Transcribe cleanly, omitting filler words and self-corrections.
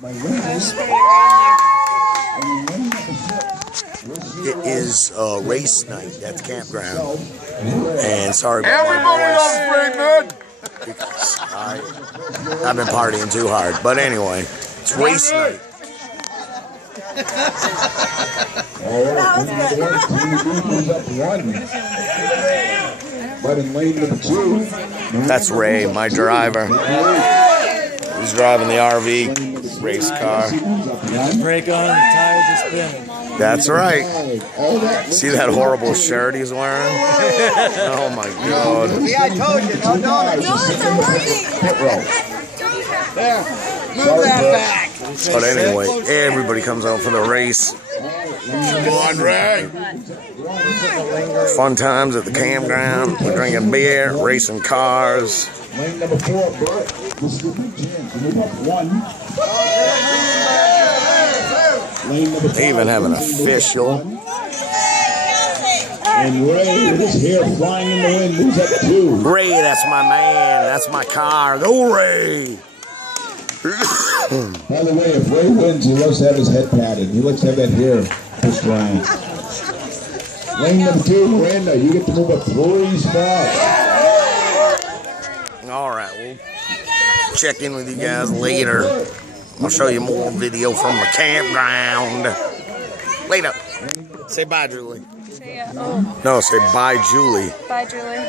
It is race night at the campground, and sorry about everybody loves Freeman because I've been partying too hard. But anyway, it's race night. That's Ray, my driver. He's driving the RV race car. Brake on, the tires are spinning. That's right. See that horrible shirt he's wearing? Oh my God. See, I told you, no donuts. Donuts are working. There, move that back. But anyway, everybody comes out for the race. Come on, Ray. Fun times at the campground. We're drinking beer, racing cars. Lane number 4, Bert. This is a big chance to move up 1. Lane number 5. They even have an official. And Ray, with his hair flying in the wind, moves up 2. Ray, that's my man. That's my car. Go, Ray. By the way, if Ray wins, he loves to have his head patted. He likes to have that hair pushed around. Lane number 2, Miranda, you get to move up 3 spots. All right, we'll check in with you guys later. I'll show you more video from the campground. Later. Say bye, Julie. Yeah. Oh. No, say bye, Julie. Bye, Julie.